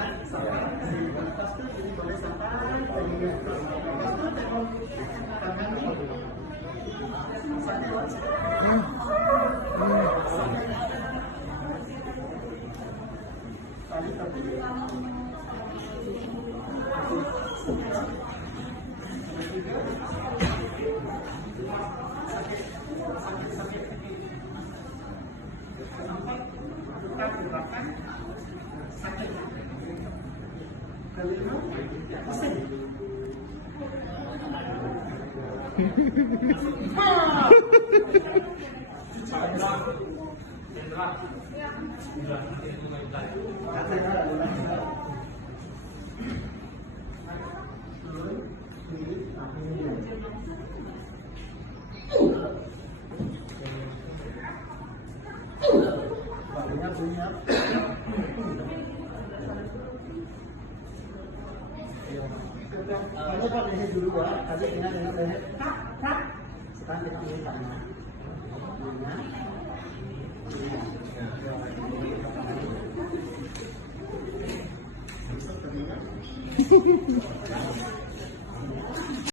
enak sampai di atas tuh, jadi boleh sampai di atas tuh tengok tangan nih. Masanya lewat. Tadi. Sakit. Sampai buka gerakan sakit. Kelima, pusing. Banyak. Kamu pakai leher dulu ya, tadi ingat leher. Kak. Sekarang kita ambil tangan. Tangan.